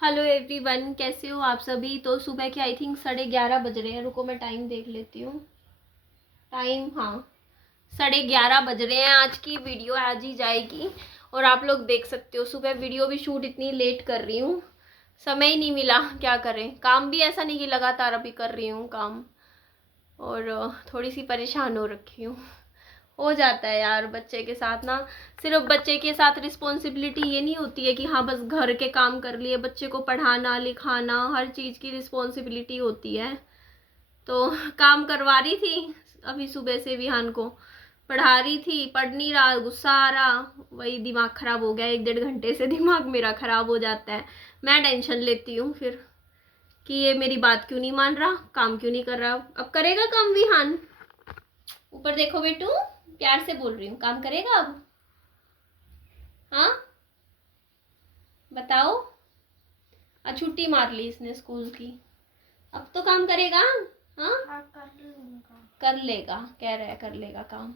Hello everyone, कैसे हो आप सभी। तो सुबह के आई थिंक 11:30 बज रहे हैं। रुको मैं टाइम देख लेती हूँ। टाइम, हाँ, 11:30 बज रहे हैं। आज की वीडियो आज ही जाएगी और आप लोग देख सकते हो। सुबह वीडियो भी शूट इतनी लेट कर रही हूँ, समय ही नहीं मिला। क्या करें, काम भी ऐसा नहीं कि लगातार अभी कर रही हूँ काम, और थोड़ी सी परेशान हो रखी हूँ। हो जाता है यार बच्चे के साथ ना। सिर्फ बच्चे के साथ रिस्पॉन्सिबिलिटी ये नहीं होती है कि हाँ बस घर के काम कर लिए, बच्चे को पढ़ाना लिखाना हर चीज़ की रिस्पॉन्सिबिलिटी होती है। तो काम करवा रही थी अभी सुबह से, विहान को पढ़ा रही थी, पढ़ नहीं रहा, गुस्सा आ रहा, वही दिमाग खराब हो गया। 1-1.5 घंटे से दिमाग मेरा खराब हो जाता है। मैं टेंशन लेती हूँ फिर कि ये मेरी बात क्यों नहीं मान रहा, काम क्यों नहीं कर रहा। अब करेगा काम विहान? ऊपर देखो बेटू, प्यार से बोल रही हूँ, काम करेगा अब? हाँ बताओ। आज छुट्टी मार ली इसने स्कूल की, अब तो काम करेगा? हाँ कर लेगा, कह रहा है कर लेगा काम।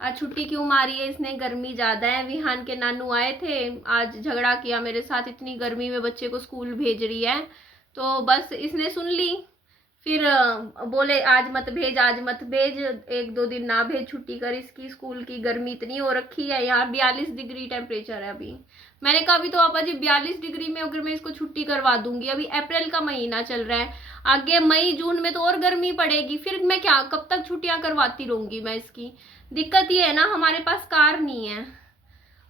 आज छुट्टी क्यों मारी है इसने? गर्मी ज्यादा है। विहान के नानू आए थे, आज झगड़ा किया मेरे साथ, इतनी गर्मी में बच्चे को स्कूल भेज रही है। तो बस इसने सुन ली, फिर बोले आज मत भेज, आज मत भेज, 1-2 दिन ना भेज, छुट्टी कर इसकी स्कूल की। गर्मी इतनी हो रखी है, यहाँ 42 डिग्री टेम्परेचर है अभी। मैंने कहा अभी तो पापा जी 42 डिग्री में अगर मैं इसको छुट्टी करवा दूंगी, अभी अप्रैल का महीना चल रहा है, आगे मई जून में तो और गर्मी पड़ेगी, फिर मैं क्या, कब तक छुट्टियां करवाती रहूंगी मैं इसकी। दिक्कत ये है ना, हमारे पास कार नहीं है।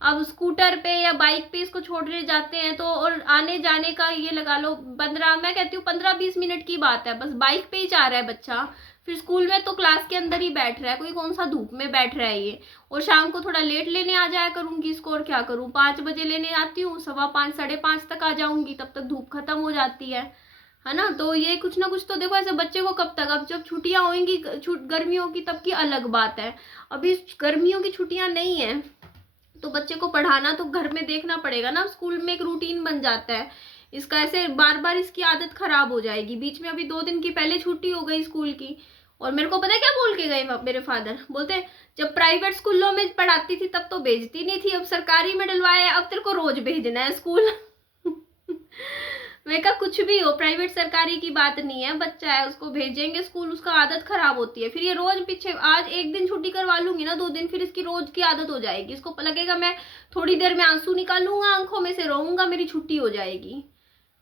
अब स्कूटर पे या बाइक पे इसको छोड़ने जाते हैं तो, और आने जाने का ये लगा लो 15, मैं कहती हूँ 15-20 मिनट की बात है, बस बाइक पे ही जा रहा है बच्चा। फिर स्कूल में तो क्लास के अंदर ही बैठ रहा है, कोई कौन सा धूप में बैठ रहा है ये। और शाम को थोड़ा लेट लेने आ जाया करूंगी इसको, और क्या करूँ, 5 बजे लेने आती हूँ, 5:15 5:30 तक आ जाऊंगी, तब तक धूप खत्म हो जाती है ना। तो ये कुछ ना कुछ तो देखो, ऐसे बच्चे को कब तक, अब जब छुट्टियां होंगी गर्मियों की तब की अलग बात है। अभी गर्मियों की छुट्टियां नहीं है तो बच्चे को पढ़ाना तो घर में देखना पड़ेगा ना, स्कूल में एक रूटीन बन जाता है इसका, ऐसे बार बार इसकी आदत खराब हो जाएगी। बीच में अभी 2 दिन की पहले छुट्टी हो गई स्कूल की, और मेरे को पता है क्या बोल के गए मेरे फादर, बोलते जब प्राइवेट स्कूलों में पढ़ाती थी तब तो भेजती नहीं थी, अब सरकारी में डलवाया है, अब तेरे को रोज भेजना है स्कूल। मैं कहा कुछ भी हो, प्राइवेट सरकारी की बात नहीं है, बच्चा है उसको भेजेंगे स्कूल, उसका आदत खराब होती है। फिर ये रोज पीछे, आज एक दिन छुट्टी करवा लूंगी ना, 2 दिन, फिर इसकी रोज की आदत हो जाएगी। इसको लगेगा मैं थोड़ी देर में आंसू निकालूंगा आंखों में से, रोऊंगा, मेरी छुट्टी हो जाएगी।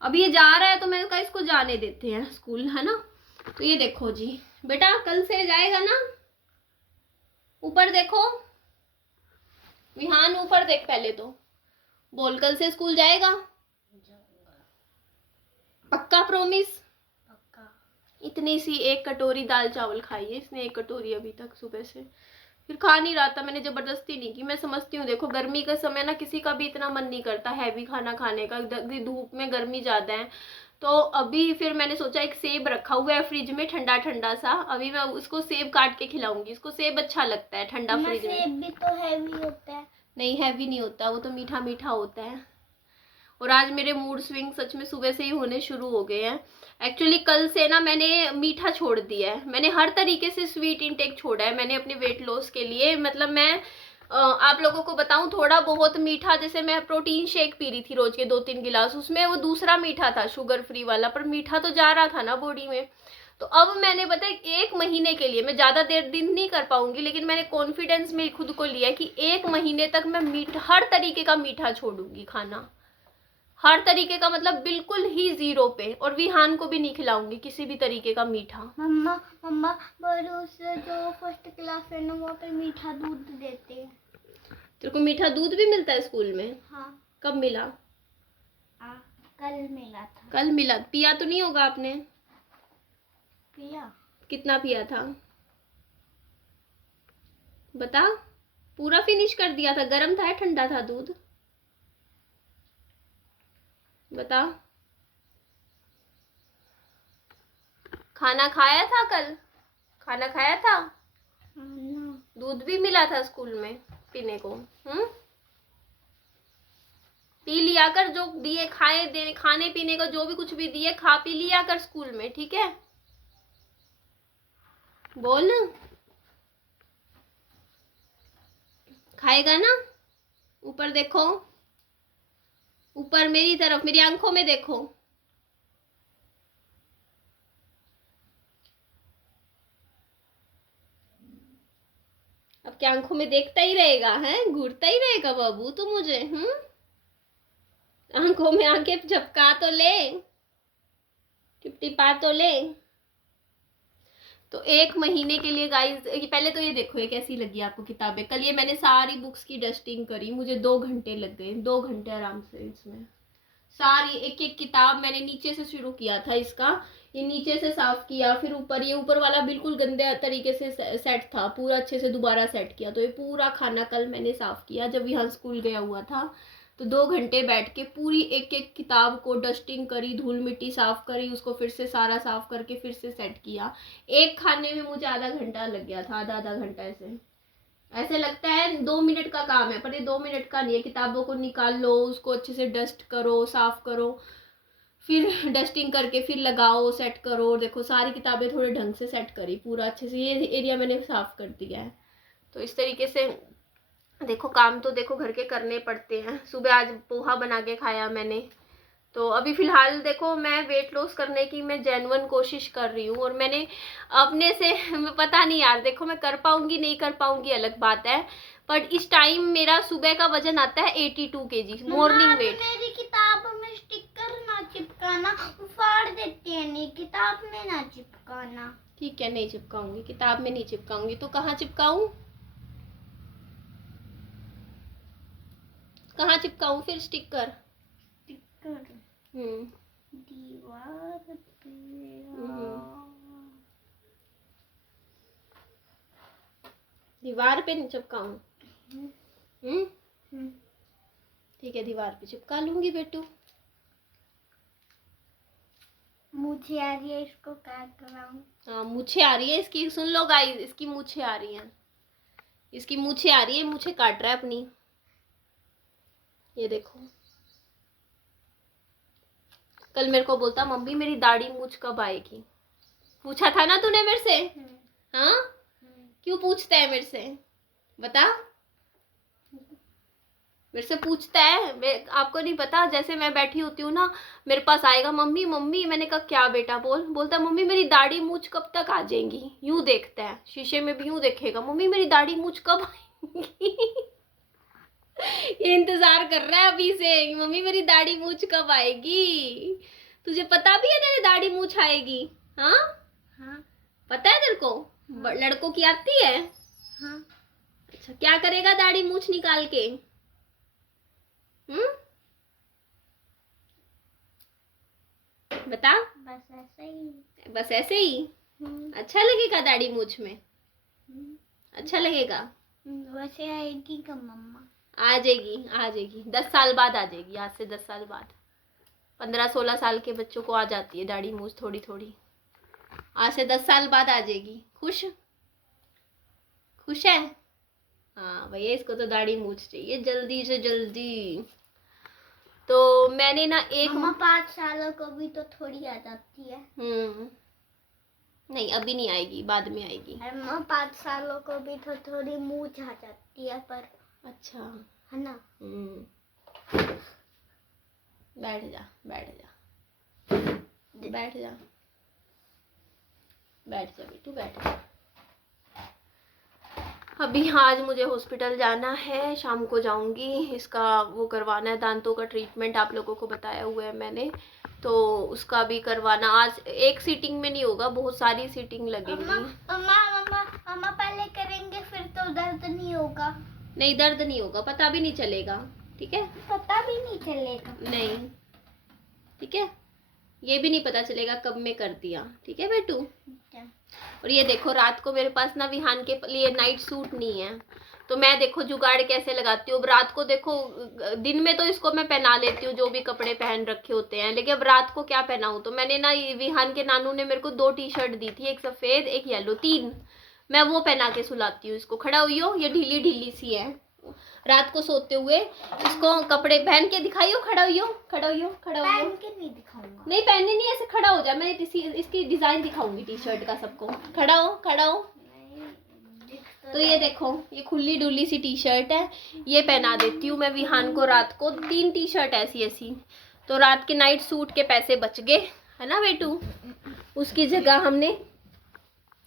अब ये जा रहा है तो मैंने कहा इसको जाने देते हैं स्कूल, है ना। तो ये देखो जी बेटा, कल से जाएगा ना। ऊपर देखो विहान, ऊपर देख पहले तो, बोल कल से स्कूल जाएगा? पक्का प्रॉमिस? पक्का। इतनी सी 1 कटोरी दाल चावल खाई है इसने, 1 कटोरी अभी तक सुबह से, फिर खा नहीं रहा था। मैंने जबरदस्ती नहीं की, मैं समझती हूँ, देखो गर्मी का समय ना, किसी का भी इतना मन नहीं करता हैवी खाना खाने का, धूप में गर्मी ज्यादा है। तो अभी फिर मैंने सोचा, एक सेब रखा हुआ है फ्रिज में ठंडा ठंडा सा, अभी मैं उसको सेब काट के खिलाऊंगी इसको, सेब अच्छा लगता है ठंडा फ्रिज में। सेब भी तो हैवी होता है। नहीं हैवी नहीं होता, वो तो मीठा मीठा होता है। और आज मेरे मूड स्विंग सच में सुबह से ही होने शुरू हो गए हैं। एक्चुअली कल से ना मैंने मीठा छोड़ दिया है, मैंने हर तरीके से स्वीट इंटेक छोड़ा है मैंने अपने वेट लॉस के लिए। मतलब मैं आप लोगों को बताऊं, थोड़ा बहुत मीठा, जैसे मैं प्रोटीन शेक पी रही थी रोज के 2-3 गिलास, उसमें वो दूसरा मीठा था शुगर फ्री वाला, पर मीठा तो जा रहा था ना बॉडी में। तो अब मैंने पता है 1 महीने के लिए, मैं ज्यादा देर दिन नहीं कर पाऊंगी, लेकिन मैंने कॉन्फिडेंस में खुद को लिया कि 1 महीने तक मैं मीठा, हर तरीके का मीठा छोड़ूंगी खाना, हर तरीके का, मतलब बिल्कुल ही 0 पे। और विहान को भी नहीं खिलाऊंगी किसी भी तरीके का मीठा। मम्मा मम्मा बोलो, उससे जो फर्स्ट क्लास है ना, वहाँ पे मीठा दूध देते हैं। तेरे को मीठा दूध भी मिलता है स्कूल में? हाँ। कब मिला? कल मिला था। कल मिला? पिया तो नहीं होगा आपने? पिया। कितना पिया था बता? पूरा फिनिश कर दिया था? गर्म था या ठंडा था दूध, बता। खाना खाया था कल? खाना खाया था? दूध भी मिला था स्कूल में पीने को? पी लिया कर, जो दिए खाए, दे खाने पीने का जो भी कुछ भी दिए, खा पी लिया कर स्कूल में, ठीक है? बोल ना, खाएगा ना? ऊपर देखो, ऊपर मेरी तरफ, मेरी आंखों में देखो। अब क्या आंखों में देखता ही रहेगा, है घूरता ही रहेगा बाबू तू मुझे? आंखों में आंखें झपका तो ले, टिपटिपा तो ले। तो 1 महीने के लिए गाइस, पहले तो ये देखो ये कैसी लगी आपको किताबें। कल ये मैंने सारी बुक्स की डस्टिंग करी, मुझे 2 घंटे लग गए, 2 घंटे आराम से। इसमें सारी एक एक किताब मैंने नीचे से शुरू किया था इसका, ये नीचे से साफ किया, फिर ऊपर, ये ऊपर वाला बिल्कुल गंदे तरीके से सेट था, पूरा अच्छे से दोबारा सेट किया। तो ये पूरा खाना कल मैंने साफ किया जब यहाँ स्कूल गया हुआ था। तो 2 घंटे बैठ के पूरी एक एक किताब को डस्टिंग करी, धूल मिट्टी साफ करी, उसको फिर से सारा साफ करके फिर से सेट किया। एक खाने में मुझे आधा घंटा लग गया था, आधा घंटा। ऐसे लगता है 2 मिनट का काम है, पर ये 2 मिनट का नहीं है। किताबों को निकाल लो, उसको अच्छे से डस्ट करो, साफ करो, फिर डस्टिंग करके फिर लगाओ, सेट करो। देखो सारी किताबें थोड़े ढंग से सेट करी, पूरा अच्छे से ये एरिया मैंने साफ कर दिया है। तो इस तरीके से देखो काम तो देखो घर के करने पड़ते हैं। सुबह आज पोहा बना के खाया मैंने। तो अभी फ़िलहाल देखो मैं वेट लॉस करने की मैं जेन्युइन कोशिश कर रही हूँ, और मैंने अपने से पता नहीं यार, देखो मैं कर पाऊँगी नहीं कर पाऊँगी अलग बात है, बट इस टाइम मेरा सुबह का वजन आता है 82 kg मॉर्निंग वेट। मेरी किताब में स्टिकर ना चिपकाना, फाड़ देते हैं, नहीं किताब में ना चिपकाना। ठीक है, नहीं चिपकाऊंगी, किताब में नहीं चिपकाऊंगी। तो कहाँ चिपकाऊँ, कहाँ चिपकाऊँ फिर स्टिकर? दीवार पे। दीवार पे नहीं चिपकाऊँ? ठीक है, दीवार पे चिपका लूंगी बेटू। मुझे आ रही है, इसको काट रहा हूँ। हाँ मूछें आ रही है इसकी, सुन लो गाइस, इसकी मूछें आ रही हैं, इसकी मूछें आ रही है, मूछें काट रहा है अपनी। ये देखो कल मेरे को बोलता मम्मी मेरी दाढ़ी मूछ कब आएगी। पूछा था ना तूने मेरे से? हाँ क्यों पूछता है मेरे से, बता? मेरे से पूछता है, आपको नहीं पता, जैसे मैं बैठी होती हूँ ना मेरे पास आएगा मम्मी मम्मी। मैंने कहा क्या बेटा, बोलता मम्मी मेरी दाढ़ी मूछ कब तक आ जाएंगी। यूं देखता है शीशे में भी, यूं देखेगा, मम्मी मेरी दाढ़ी मूछ कब आएंगी। ये इंतजार कर रहा है अभी से, मम्मी मेरी दाढ़ी मूछ कब आएगी। तुझे पता भी है तेरी दाढ़ी मूछ आएगी? हाँ हाँ पता है तेरे को? हाँ। लड़कों की आती है? हाँ। अच्छा क्या करेगा दाढ़ी मूछ निकाल के? बता। बस ऐसे ही। बस ऐसे ही? अच्छा लगेगा दाढ़ी मूछ में? अच्छा लगेगा? वैसे आएगी कब मम्मा? आ जाएगी 10 साल बाद आ जाएगी, आज से 10 साल बाद। 15-16 साल के बच्चों को आ जाती है दाढ़ी मूछ थोड़ी थोड़ी, आज से 10 साल बाद आ जाएगी। खुश है? हाँ भैया इसको तो दाढ़ी मूछ चाहिए जल्दी से जल्दी। तो मैंने ना एक 5 सालों को भी तो थोड़ी आ जाती है। नहीं अभी नहीं आएगी, बाद में आएगी। 5 सालों को भी तो थोड़ी मूछ आ जाती है, पर अच्छा है ना। बैठ जा बेटू, बैठ जा। अभी आज मुझे हॉस्पिटल जाना है, शाम को जाऊंगी। इसका वो करवाना है, दांतों का ट्रीटमेंट आप लोगों को बताया हुआ है मैंने, तो उसका भी करवाना। आज एक सीटिंग में नहीं होगा, बहुत सारी सीटिंग लगेगी। मम्मा पहले करेंगे फिर तो दर्द नहीं होगा। नहीं दर्द नहीं होगा, पता भी नहीं चलेगा, ठीक है? पता भी नहीं चलेगा? नहीं ठीक है, ये भी नहीं पता चलेगा कब मैं कर दिया, ठीक है बेटू? और ये देखो रात को मेरे पास ना विहान के लिए नाइट सूट नहीं है, तो मैं देखो जुगाड़ कैसे लगाती हूँ। अब रात को देखो, दिन में तो इसको मैं पहना लेती हूँ जो भी कपड़े पहन रखे होते हैं, लेकिन अब रात को क्या पहनाऊँ। तो मैंने ना विहान के नानू ने मेरे को 2 टी-शर्ट दी थी, एक सफ़ेद एक येलो, 3, मैं वो पहना के सुलाती हूँ इसको। खड़ा हुई हो, ये ढीली ढीली सी है, रात को सोते हुए इसको कपड़े पहन के दिखाइयो। खड़ा हुई हो। पहन के नहीं दिखाऊंगा। नहीं पहनने नहीं, ऐसे खड़ा हो जा, मैं इसकी डिजाइन दिखाऊंगी टी-शर्ट का सबको। खड़ा हो। दिख तो ये देखो, ये खुली डुली सी टी शर्ट है, ये पहना देती हूँ मैं विहान को रात को। 3 टी शर्ट ऐसी ऐसी, तो रात के नाइट सूट के पैसे बच गए, है ना बेटू। उसकी जगह हमने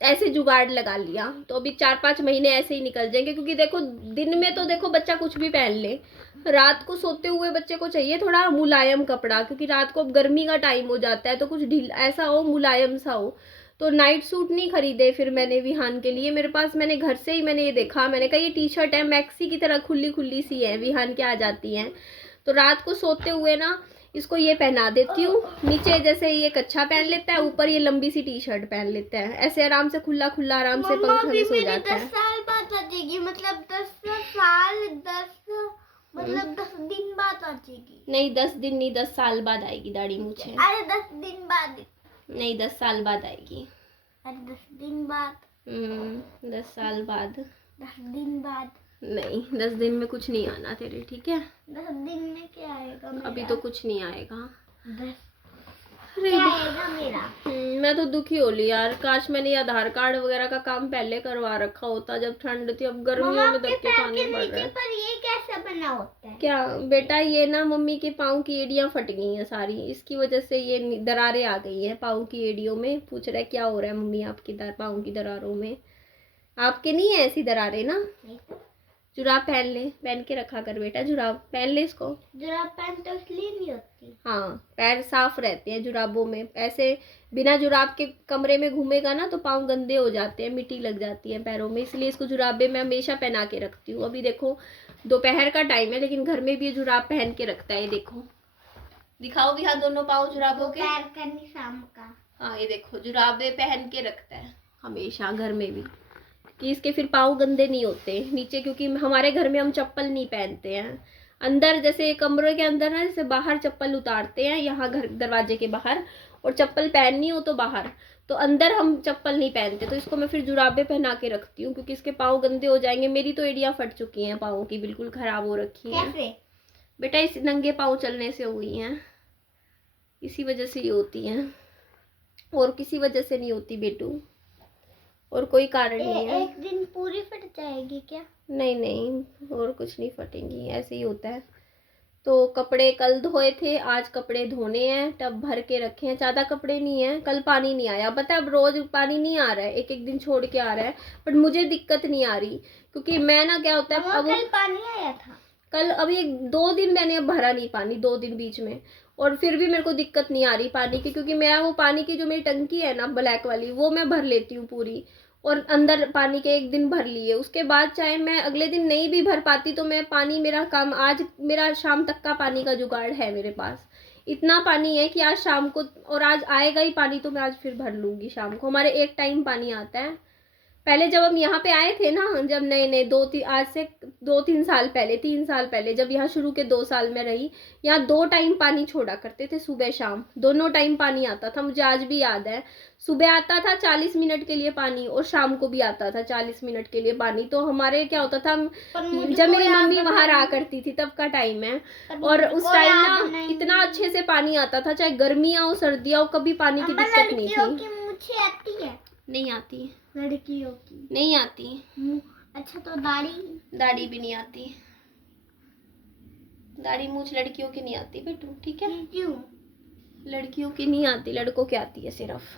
ऐसे जुगाड़ लगा लिया, तो अभी 4-5 महीने ऐसे ही निकल जाएंगे। क्योंकि देखो दिन में तो देखो बच्चा कुछ भी पहन ले, रात को सोते हुए बच्चे को चाहिए थोड़ा मुलायम कपड़ा, क्योंकि रात को अब गर्मी का टाइम हो जाता है, तो कुछ ढीला ऐसा हो, मुलायम सा हो। तो नाइट सूट नहीं खरीदे फिर मैंने विहान के लिए। मेरे पास मैंने घर से ही मैंने ये देखा, मैंने कहा ये टी शर्ट है, मैक्सी की तरह खुली खुली सी है, विहान के आ जाती हैं। तो रात को सोते हुए ना इसको ये पहना देती हूँ। नीचे जैसे ये कच्छा पहन लेता है, ऊपर ये लंबी सी टी शर्ट पहन लेता है, ऐसे आराम से खुला खुला आराम से पंखा में सो जाता है। 10 साल बाद आ जाएगी, मतलब 10 साल 10 दिन बाद आ जाएगी। नहीं 10 दिन नहीं, 10 साल बाद आएगी दाढ़ी मूछे। अरे 10 दिन बाद नहीं 10 साल बाद आएगी। अरे 10 दिन बाद 10 साल बाद 10 दिन बाद नहीं, 10 दिन में कुछ नहीं आना तेरे, ठीक है। 10 दिन में क्या आएगा मेरा? अभी तो कुछ नहीं आएगा। 10 क्या आएगा मेरा? मैं तो दुखी हो ली यार, काश मैंने आधार कार्ड वगैरह का काम पहले करवा रखा होता जब ठंड थी। अब गर्मियों में धक्के खाने पड़ रहे हैं। पर ये कैसे बना होता है? क्या बेटा, ये ना मम्मी के पाँव की एड़ियाँ फट गई हैं सारी, इसकी वजह से ये दरारें आ गई हैं पाँव की एड़ियों में। पूछ रहा है क्या हो रहा है मम्मी आपकी पाँव की दरारों में। आपके नहीं है ऐसी दरारें ना? नहीं तो। जुराब पहन ले, पहन के रखा कर बेटा, जुराब पहन ले इसको। जुराब पहन तो इसलिए नहीं होती। हाँ, पैर साफ रहते हैं जुराबों में। ऐसे बिना जुराब के कमरे में घूमेगा ना तो पाँव गंदे हो जाते हैं, मिट्टी लग जाती है पैरों में, इसलिए इसको जुराबे मैं हमेशा पहना के रखती हूँ। अभी देखो दोपहर का टाइम है, लेकिन घर में भी ये जुराब पहन के रखता है। ये देखो, दिखाओ भी हाथ, दोनों पाँव जुराबों के। पैर का निशान का। हाँ ये देखो, जुराबे पहन के रखता है हमेशा घर में भी, कि इसके फिर पाँव गंदे नहीं होते नीचे। क्योंकि हमारे घर में हम चप्पल नहीं पहनते हैं अंदर, जैसे कमरे के अंदर ना, जैसे बाहर चप्पल उतारते हैं यहाँ घर दरवाजे के बाहर, और चप्पल पहननी हो तो बाहर, तो अंदर हम चप्पल नहीं पहनते। तो इसको मैं फिर जुराबे पहना के रखती हूँ, क्योंकि इसके पाँव गंदे हो जाएंगे। मेरी तो एड़ियाँ फट चुकी हैं पाँव की, बिल्कुल खराब हो रखी हैं। कैसे? बेटा इस नंगे पाँव चलने से हुई हैं, इसी वजह से ये होती हैं, और किसी वजह से नहीं होती बेटू, और कोई कारण नहीं है। एक दिन पूरी फट जाएगी क्या? नहीं नहीं, और कुछ नहीं फटेंगी, ऐसे ही होता है। तो कपड़े कल धोए थे, आज कपड़े धोने हैं, टब भर के रखे हैं। ज़्यादा कपड़े नहीं है, कल पानी नहीं आया, पता है अब रोज पानी नहीं आ रहा है, एक एक दिन छोड़ के आ रहा है, बट मुझे दिक्कत नहीं आ रही। क्योंकि मैं ना क्या होता है, अब कल पानी आया था। कल अभी 1-2 दिन मैंने अब भरा नहीं पानी, 2 दिन बीच में, और फिर भी मेरे को दिक्कत नहीं आ रही पानी की। क्योंकि मैं वो पानी की जो मेरी टंकी है ना ब्लैक वाली, वो मैं भर लेती हूँ पूरी, और अंदर पानी के 1 दिन भर लिए। उसके बाद चाहे मैं अगले दिन नहीं भी भर पाती तो मैं पानी, मेरा काम आज, मेरा शाम तक का पानी का जुगाड़ है मेरे पास। इतना पानी है कि आज शाम को, और आज आएगा ही पानी, तो मैं आज फिर भर लूँगी शाम को। हमारे 1 टाइम पानी आता है। पहले जब हम यहाँ पे आए थे ना, जब नए आज से 2-3 साल पहले, 3 साल पहले, जब यहाँ शुरू के 2 साल में रही, यहाँ 2 टाइम पानी छोड़ा करते थे, सुबह शाम दोनों टाइम पानी आता था। मुझे आज भी याद है, सुबह आता था 40 मिनट के लिए पानी, और शाम को भी आता था 40 मिनट के लिए पानी। तो हमारे क्या होता था, जब मेरी मम्मी वहाँ रहा करती थी तब का टाइम है, और उस टाइम ना इतना अच्छे से पानी आता था, चाहे गर्मियाँ हो सर्दियाँ हो, कभी पानी की दिक्कत नहीं थी। मुझे आती है? नहीं आती। लड़कियों की नहीं आती। अच्छा, तो दाढ़ी भी नहीं आती, दाढ़ी मूछ लड़कियों की नहीं आती बेटू, ठीक है। क्यों? लड़कियों की नहीं आती, लड़कों की आती है सिर्फ।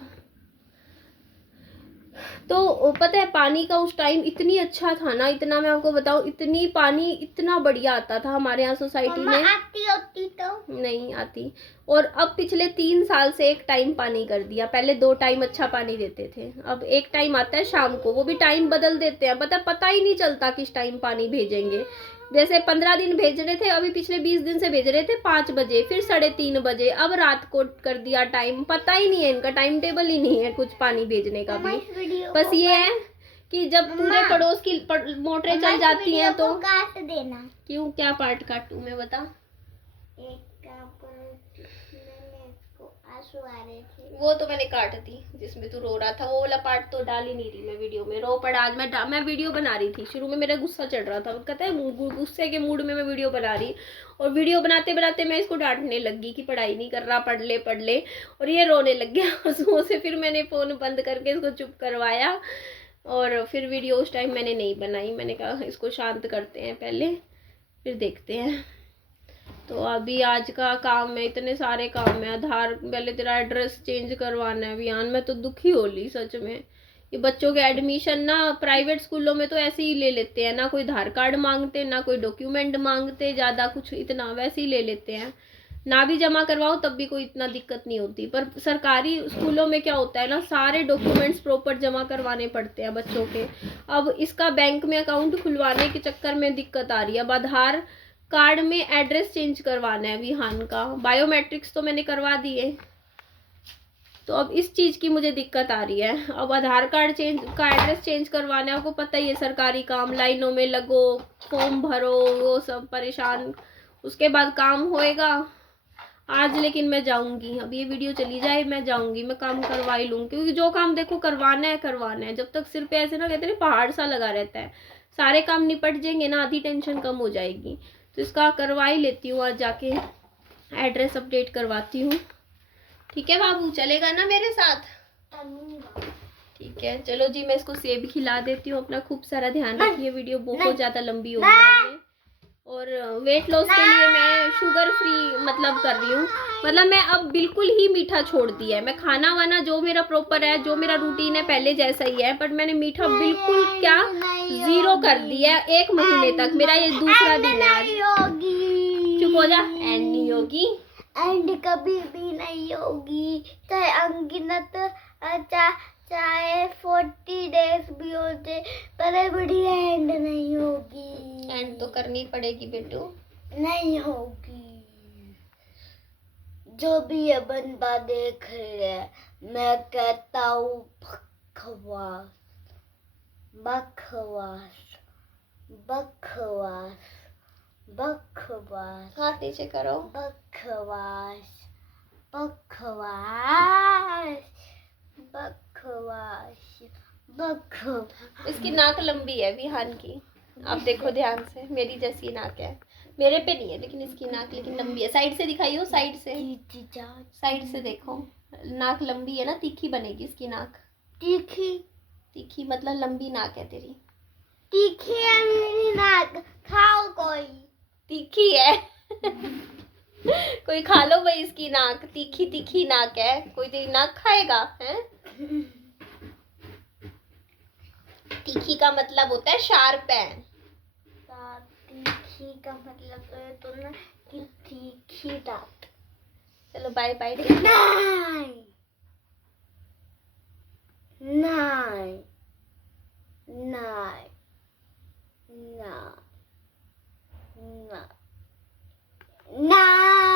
तो पता है पानी का उस टाइम इतनी अच्छा था ना, इतना मैं आपको बताऊं, इतनी पानी इतना बढ़िया आता था हमारे यहाँ सोसाइटी में। आती होती तो नहीं आती। और अब पिछले 3 साल से 1 टाइम पानी कर दिया। पहले 2 टाइम अच्छा पानी देते थे, अब 1 टाइम आता है शाम को, वो भी टाइम बदल देते हैं। पता ही नहीं चलता किस टाइम पानी भेजेंगे। जैसे 15 दिन भेज रहे थे, अभी पिछले 20 दिन से भेज रहे थे 5 बजे, फिर 3:30 बजे, अब रात को कर दिया टाइम। पता ही नहीं है इनका, टाइम टेबल ही नहीं है कुछ पानी भेजने का भी। बस ये है कि जब पूरे पड़ोस की मोटरें चल जाती हैं तो काट देना। क्यों, क्या पार्ट काटूं मैं, बता। आंसू आ रहे थे, वो तो मैंने काट दी जिसमें तू रो रहा था, वो वाला पार्ट तो डाल ही नहीं रही मैं वीडियो में। रो पड़ा, आज मैं वीडियो बना रही थी, शुरू में मेरा गुस्सा चढ़ रहा था, कहता है गुस्से के मूड में मैं वीडियो बना रही, और वीडियो बनाते बनाते मैं इसको डांटने लगी कि पढ़ाई नहीं कर रहा, पढ़ ले, और ये रोने लग गया हंसुओं से। फिर मैंने फ़ोन बंद करके इसको चुप करवाया। और फिर वीडियो उस टाइम मैंने नहीं बनाई, मैंने कहा इसको शांत करते हैं पहले, फिर देखते हैं। तो अभी आज का काम है, इतने सारे काम है। आधार, पहले तेरा एड्रेस चेंज करवाना है अभियान। मैं तो दुखी हो ली सच में। ये बच्चों के एडमिशन ना प्राइवेट स्कूलों में तो ऐसे ही ले लेते हैं, ना कोई आधार कार्ड मांगते, ना कोई डॉक्यूमेंट मांगते, ज़्यादा कुछ, इतना वैसे ही ले लेते हैं। ना भी जमा करवाओ तब भी कोई इतना दिक्कत नहीं होती। पर सरकारी स्कूलों में क्या होता है ना, सारे डॉक्यूमेंट्स प्रॉपर जमा करवाने पड़ते हैं बच्चों के। अब इसका बैंक में अकाउंट खुलवाने के चक्कर में दिक्कत आ रही है। अब आधार कार्ड में एड्रेस चेंज करवाना है विहान का, बायोमेट्रिक्स तो मैंने करवा दिए, तो अब इस चीज़ की मुझे दिक्कत आ रही है। अब आधार कार्ड चेंज का एड्रेस चेंज करवाना है, आपको पता ही है सरकारी काम, लाइनों में लगो, फॉर्म भरो, वो सब परेशान, उसके बाद काम होएगा। आज लेकिन मैं जाऊंगी, अब ये वीडियो चली जाए मैं जाऊंगी, मैं काम करवा ही लूँगी, क्योंकि जो काम देखो करवाना है करवाना है। जब तक सिर पे ऐसे ना कहते हैं पहाड़ सा लगा रहता है, सारे काम निपट जाएंगे ना, आधी टेंशन कम हो जाएगी। तो इसका करवा ही लेती हूँ, आज जाके एड्रेस अपडेट करवाती हूँ। ठीक है बाबू, चलेगा ना मेरे साथ? ठीक है, चलो जी, मैं इसको सेब खिला देती हूँ। अपना खूब सारा ध्यान रखिए, वीडियो बहुत ज़्यादा लंबी हो गई है। और वेट लॉस के लिए मैं शुगर फ्री मतलब कर रही हूँ, मतलब मैं अब बिल्कुल ही मीठा छोड़ दिया है। मैं खाना वाना जो मेरा प्रॉपर है, जो मेरा रूटीन है पहले जैसा ही है, बट मैंने मीठा बिल्कुल क्या 0 कर दिया है 1 महीने तक। मेरा ये दूसरा दिन है आज। चुप हो जा, एंड नहीं होगी, एंड कभी भी नहीं होगी, चाहे अनगिनत चाहे 40 डेज भी होते, पर बड़ी एंड नहीं होगी। एंड तो करनी पड़ेगी बेटू। नहीं होगी। जो भी ये बंदा देख रहे है, मैं कहता हूँ बकवास बकवास बकवास बकवास। हाथ नीचे करो। बकवास बकवास बकवास बकवास। इसकी नाक लंबी है विहान की, आप देखो ध्यान से, मेरी जैसी नाक है, मेरे पे नहीं है लेकिन इसकी नाक लेकिन लंबी है। साइड से दिखाइयो, साइड से, साइड से देखो, नाक लंबी है ना, तीखी बनेगी इसकी नाक। तीखी तीखी मतलब लंबी नाक है तेरी। तीखी है मेरी नाक, खाओ कोई। तीखी है कोई खा लो भाई इसकी नाक, तीखी तीखी नाक है, कोई तेरी नाक खाएगा है? तीखी का मतलब होता है शार्प है। तीखी का मतलब तो ना कि तीखी दांत। चलो बाय बाय। नहीं नहीं नहीं नहीं नहीं।